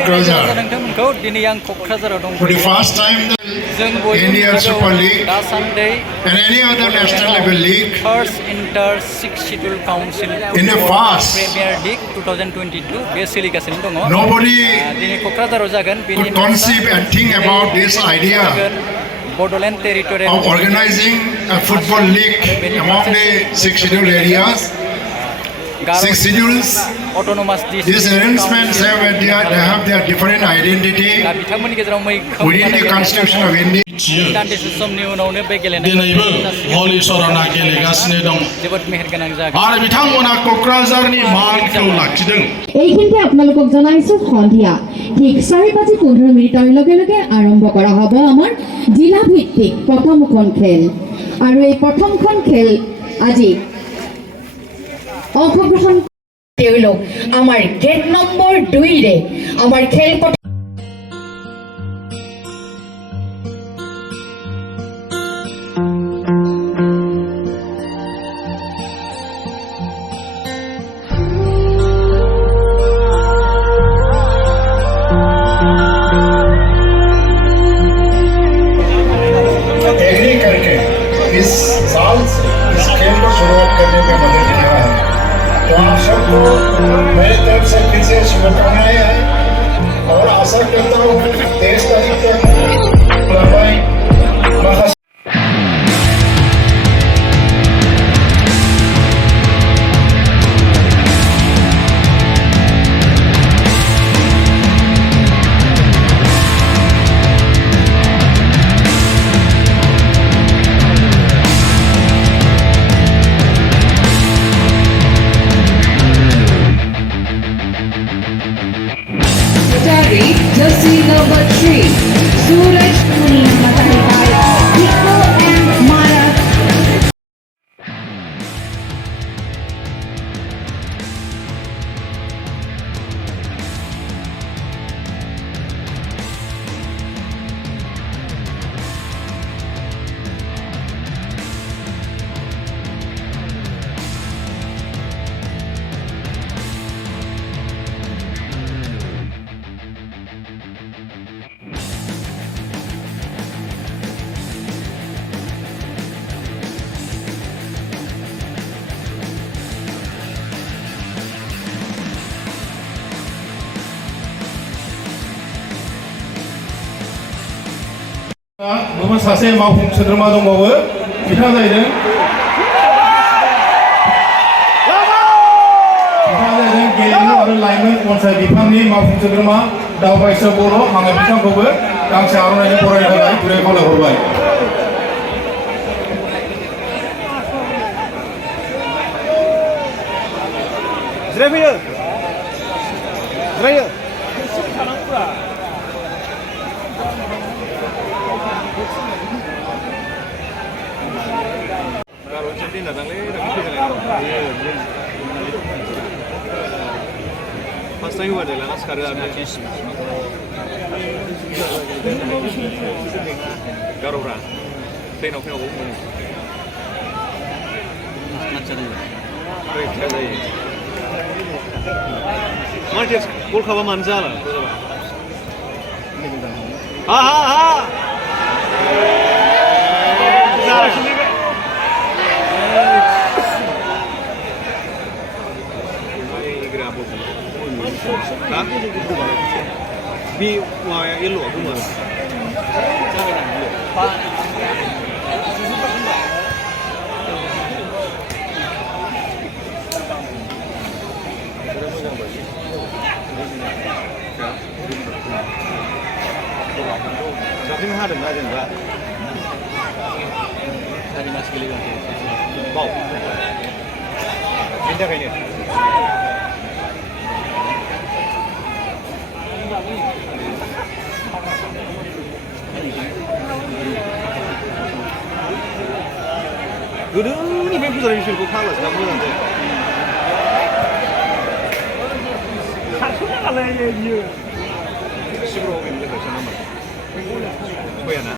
Kokrajhar. For the first time, the Indian Super League and any other national level league First inter six schedule council in the past, Premier League 2022 basically kasin dongo. nobody Dini Kokrajhar jagan could conceive and think about this idea Bodoland territory of organizing a football league among the six scheduled areas. Garo Six schedules. autonomous These arrangements they have their different identity बिथांमोननि गेजेराव मैखोम within the Constitution of India. दान्दिसे समनि उनावनो बे गेलेनाय दिनैबो हलिचरना गेलेगासिनो दं जोबोद मेहेरगोनां जागोन आरो बिथांमोना क'क्राझारनि मानखौ लाखिदों। এইখিনিতে আপোনালোকক জনাইছো সন্ধিয়া ঠিক 4:15 লগে লগে আৰম্ভ কৰা হ'ব আমাৰ জিলা ভিত্তিক প্ৰথমখন খেল আৰু এই প্ৰথমখন খেল আজি অংশগ্ৰহণ তেওঁলোক আমাৰ গেট নম্বৰ 2 ৰে আমাৰ খেল एग्री करके इस साल से इस खेल को शुरुआत करने में मदद किया है, तो आप सबको मेरी तरफ से फिर से शुभकामनाएं हैं और आशा करता हूँ 23 तारीख तक Jersey number 3, Suraj Puni, Nico and Mara. गुबुन सासे मावफुं सोद्रोमा दंबावो बिथाङा जाहैदों गेलेमु आरो लाइमोन पन्सायत बिफाननि मावफुं सोद्रोमा दावबायसा बर' आङो बिथांखौबो गांसे आर'नाइजों बरायनो थाखाय गुरै खावलायहरबाय। जिरायफैयो जिरायो Pas tayo ada lah, sekarang ada Garo orang, penok umum. Mana gol kawan manja lah. Ha. Bi waya ilo kuma. Tapi ada aja enggak. Tadi masih geli kan. Bau. Pindah kayaknya. गोदोनि बे फुजारि बिसोरखौ फाग्लासो ना मोजां जायो खारस'ना लालायो बियो सिब्र'आव बेनो लोगोसे नामा फैयाना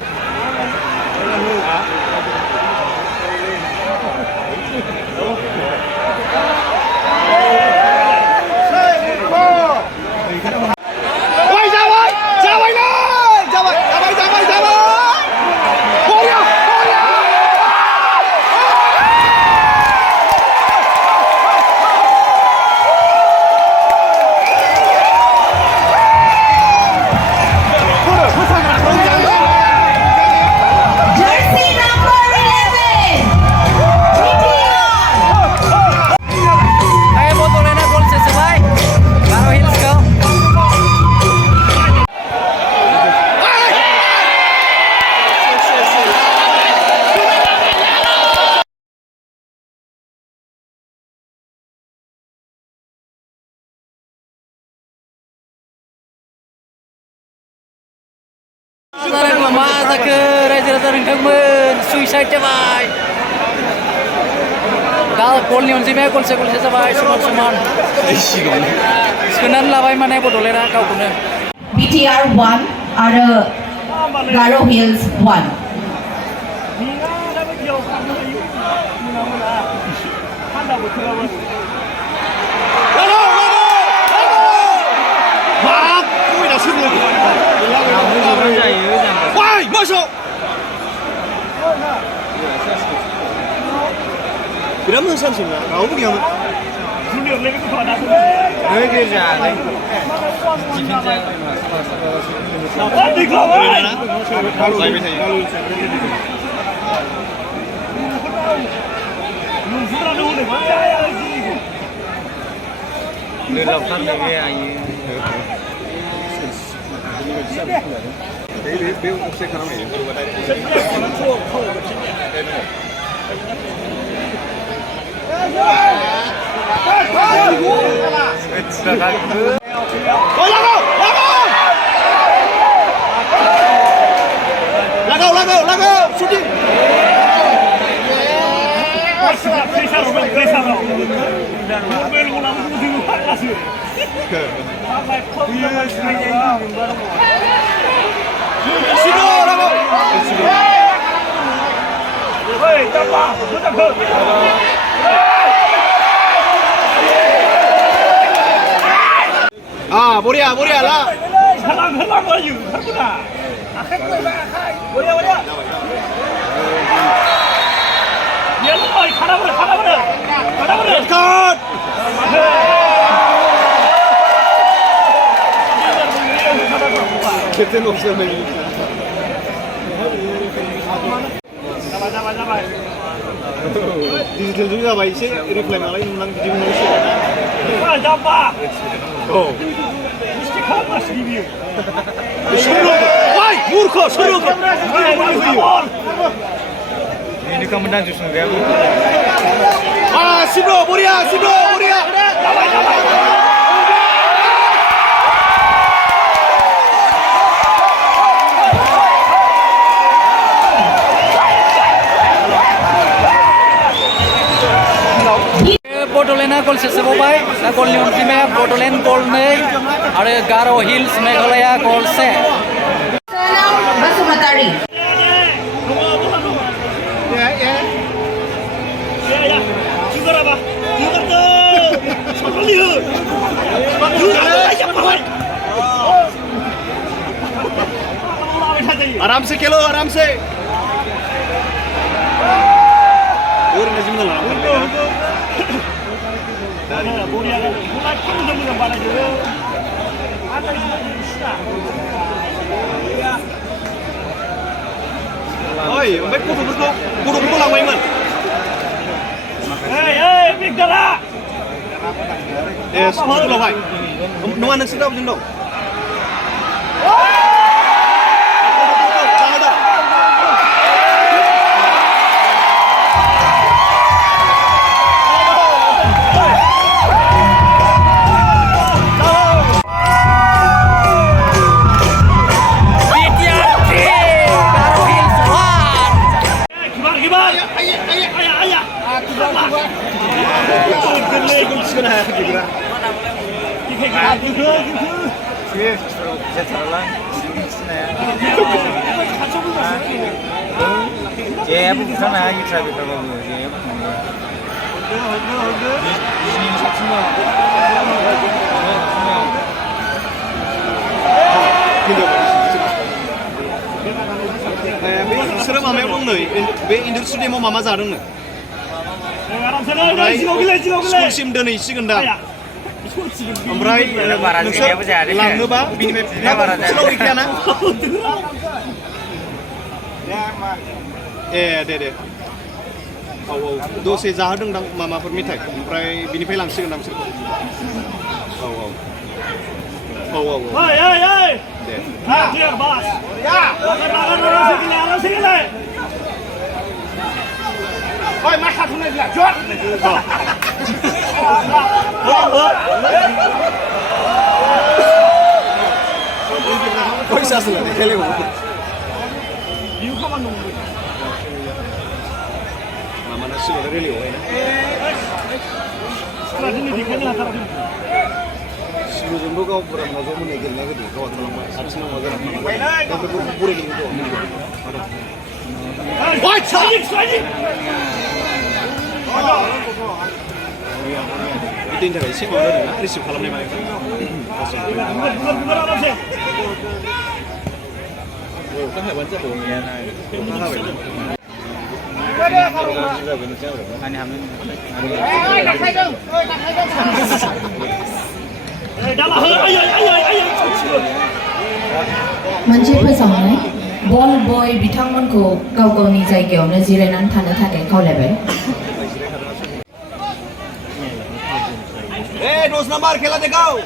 मा जाखो रायजो राजा नोंथांमोन सुइसाइड जाबाय दा गलनि अनजिमाया गलसे जाबाय समान समान सोनानै लाबाय माने बड'लेण्डआ गावखौनो BTR 1 आरो Garo Hills 1 बिराद मोजां सानसोमोन रावबो गैयामोन Lago, shooting. Ah, Boria lah. Digital juga baik sih, reply malah menang di mana Oh. Why? Murko, suruh. ini kamu menang justru ya Ah, Sibro, Boria. बड'लेण्डआ गल सोसोबावबाय दा गलनि अनजिमाया बड'लेण्ड गल 2 आरो गार' हिल्स मेघालया गल 1 Basumatari आराम से खेलो आराम से और नजीम ना Oi, ombak guru langsungin. Hey, big dala. Sudah loh, Nuan nasi dah belum? Serem mamek dong nih, be industri mau mama zareng nih. School sim dan isi gendang. Ombrai, lang ba? Bini me, slow ikan na? Deh. Oh, dose jahat dong mama permitai. Ombrai bini pe langsung gendang sih. Oh. Hey. Clear, boss. Ya. Segala. Oi, mas satu lagi lah, jod. Kau bisa selesai, kelihatan. सिगाङाव रेलियावहाय ना सिबुजोंबो गाव बुरा नाजाव मोननाय गेलेनाय गोदो गावहा खालामबाय आथिङाव मा जानानै दा बेफोरखौ बुरै बिदिनि थाखाय एसे माबा जादों ना रिसिभ खालामनाय मानायफ्रा अखा हाबानो जाबावो अखा हाबाय मोनसे फोसावनाय बल बय बिथांमोनखौ गाव गावनि जायगायावनो जिरायनानै थानो थाखाय खावलायबाय Eh, 2 nomor खेला देखाओ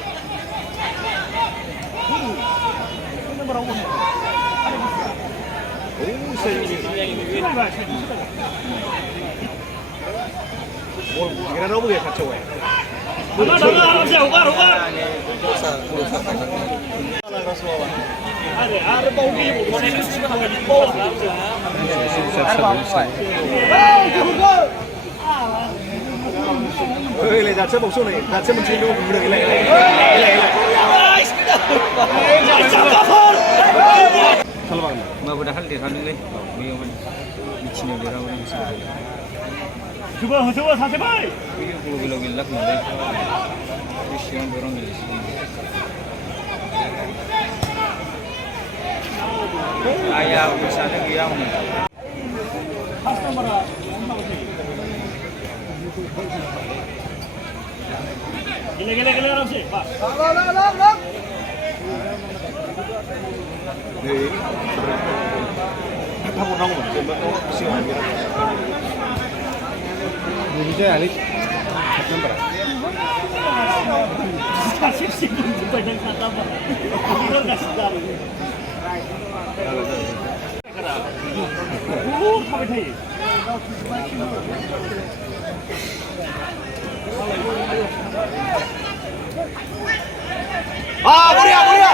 बल गेलेनायावबो गैया खाथियावहाय Ơi, जाচ্ছে बक्सो नै जाচ্ছে मोनसे लो बुदों इलाय सालबागोन माबो दाखालि देरहादोंलै बैयावहाय मिथिनायाव देरहाबोदों जोबो सासे बै बैयो गल गेलेला खोमालै बेसेबां दरं गेलेसिगोन आया उसानो गैया हनै Gila आराम से बस थाब हरनांगौमोन जेनेबा सिगाङाव बिदि जायालै थाब नाम्बारा बढिया बढिया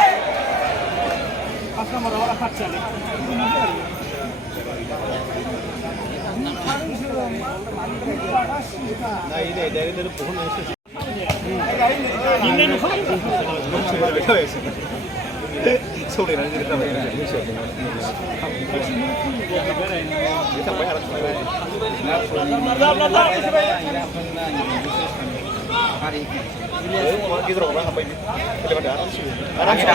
सौलायनानै जेरै जाबाय गेजेराव हाबबाय आरामसे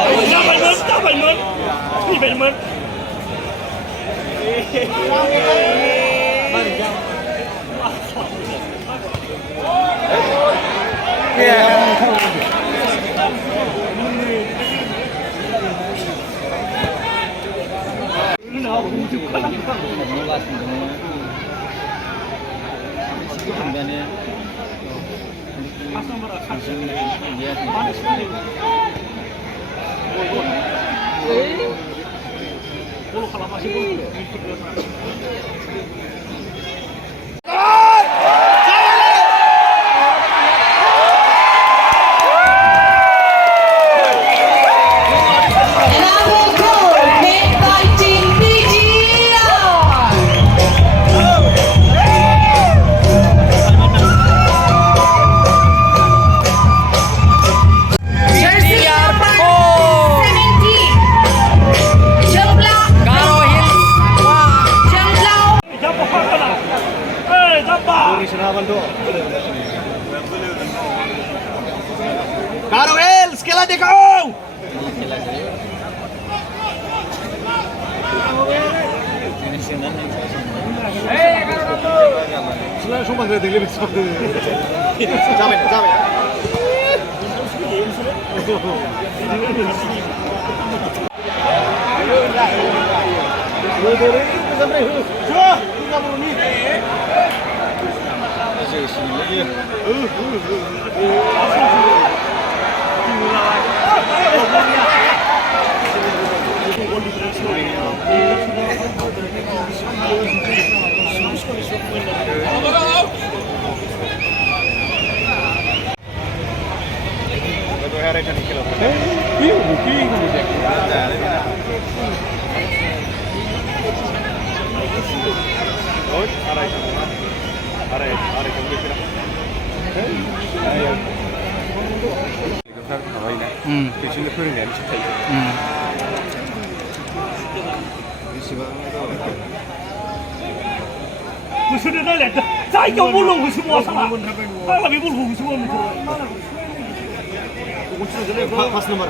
Garo Hills, खेला दिखाओ Sudah cuma ada di limit satu. Jamin, jamin. बिसोरनो फोरोंनायानो थायो 무슨 날래? 자기가 뭘로 무슨 뭐 살아? 빨리 왜 뭘로 무슨 뭐 파스 넘어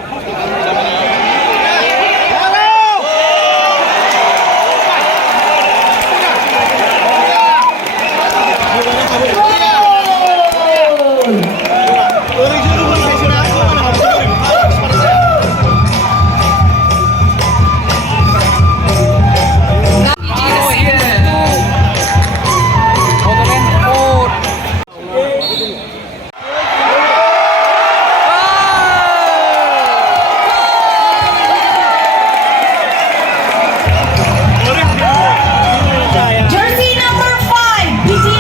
Jersey number 5, PTR.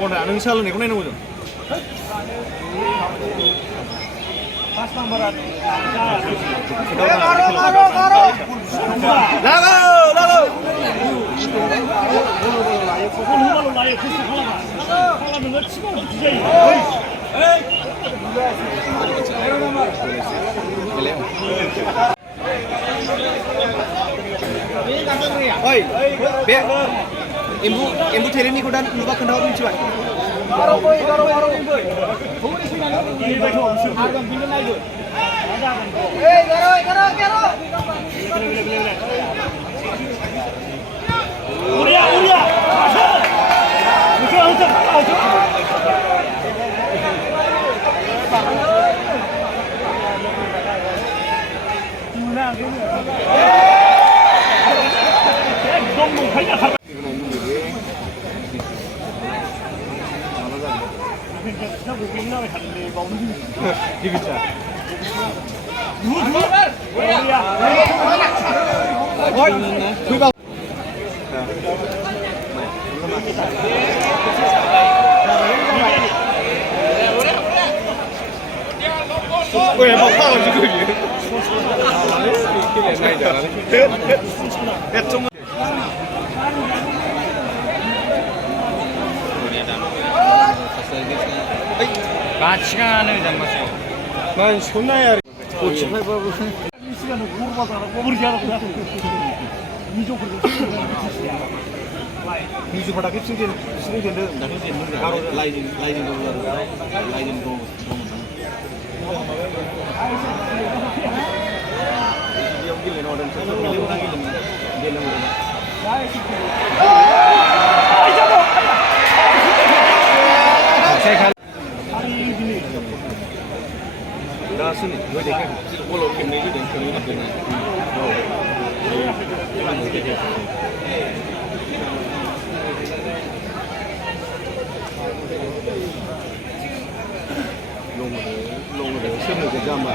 오늘 아는 살로 내고 내는 거죠? Oi, Be, embu tereni ko dan lupa kenal ni cuy. 왜 먹어가지고 같이 가는 장마세요. 난 존나야. 고치팔바고. 이 시간에 물어봐서 모르게 하라고. 이쪽으로 Music production sini dia dah ni dia Garo lighting go. Dia gila no dan saya pilih orang gila. Dah sini, gue dekat. Kalau film ni dia film ni benar. Long rồi xem được cái gam mà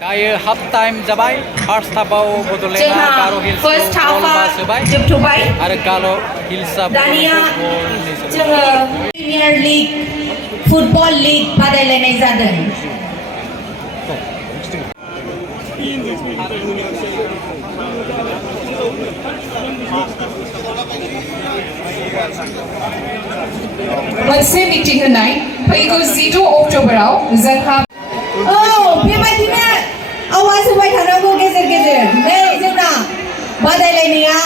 दायो half time जाबाय first हाफाव बड'लेण्डआ गार' हिल्सखौ first गल हाफा बासोबाय जोबथ'बाय आरो गार' हिल्सआ दानिया जोङो premier league football league बादायलायनाय जादों मोनसे meeting होनाय फैगौ 10 अक्ट'बराव जोंहा बेबायदिनो आवाज होबाय थानांगौ गेजेर गेजेर नै जोंना बादायलायनाया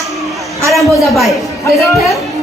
आराम्भ जाबाय गोजोन्थों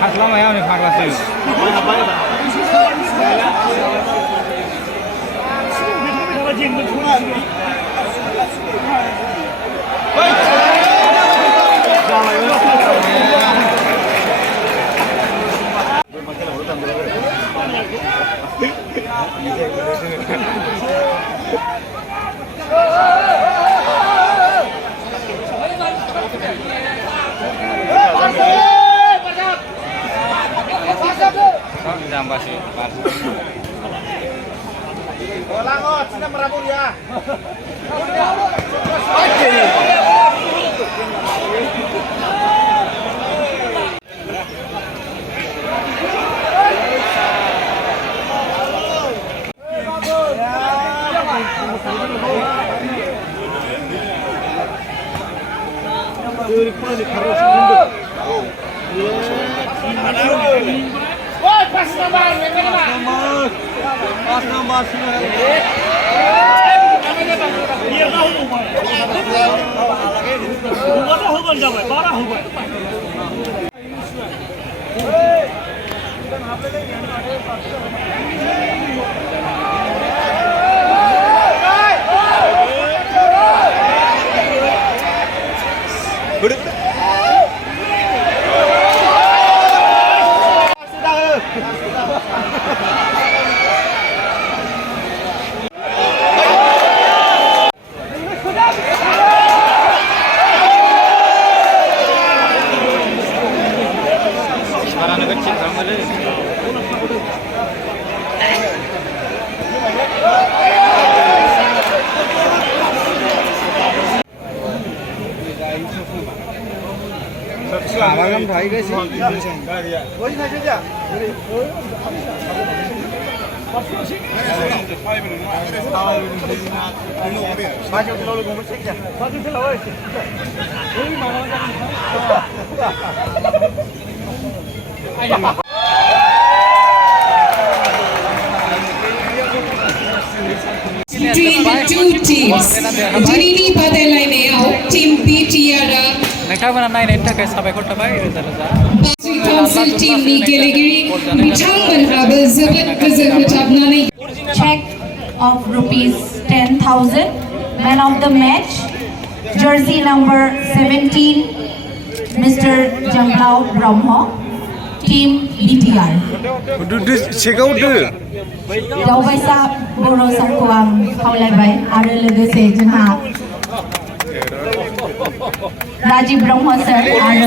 फाग्लामायाव नै फाग्लासो Jambasi. Langot, sini merabur ya. Pas nomor, pas nomor sini. Dia tahu rumah. Rumah dah huban dah, barah huban. Abang भाई कैसे? वही ना क्या? Baca dulu lu ngomong sih ya. Baca dulu woi. Ini mana kan? Between the two teams, Dinini Bodoland team BTR नोंथांमोना नायनायनि थाखाय साबायखर थाबाय रोजा रोजा City Council team ni गेलेगिरि बिथांमोनहाबो जोबोद गोसो होथाबनानै check of rupees 10,000. Man of the match, jersey number 17, Mr. Janglao Brahmo, team BTR. Daobaisa बर' सारखौ आं खावलायबाय आरो लोगोसे जोंहा राजीव ब्रह्म सर आरो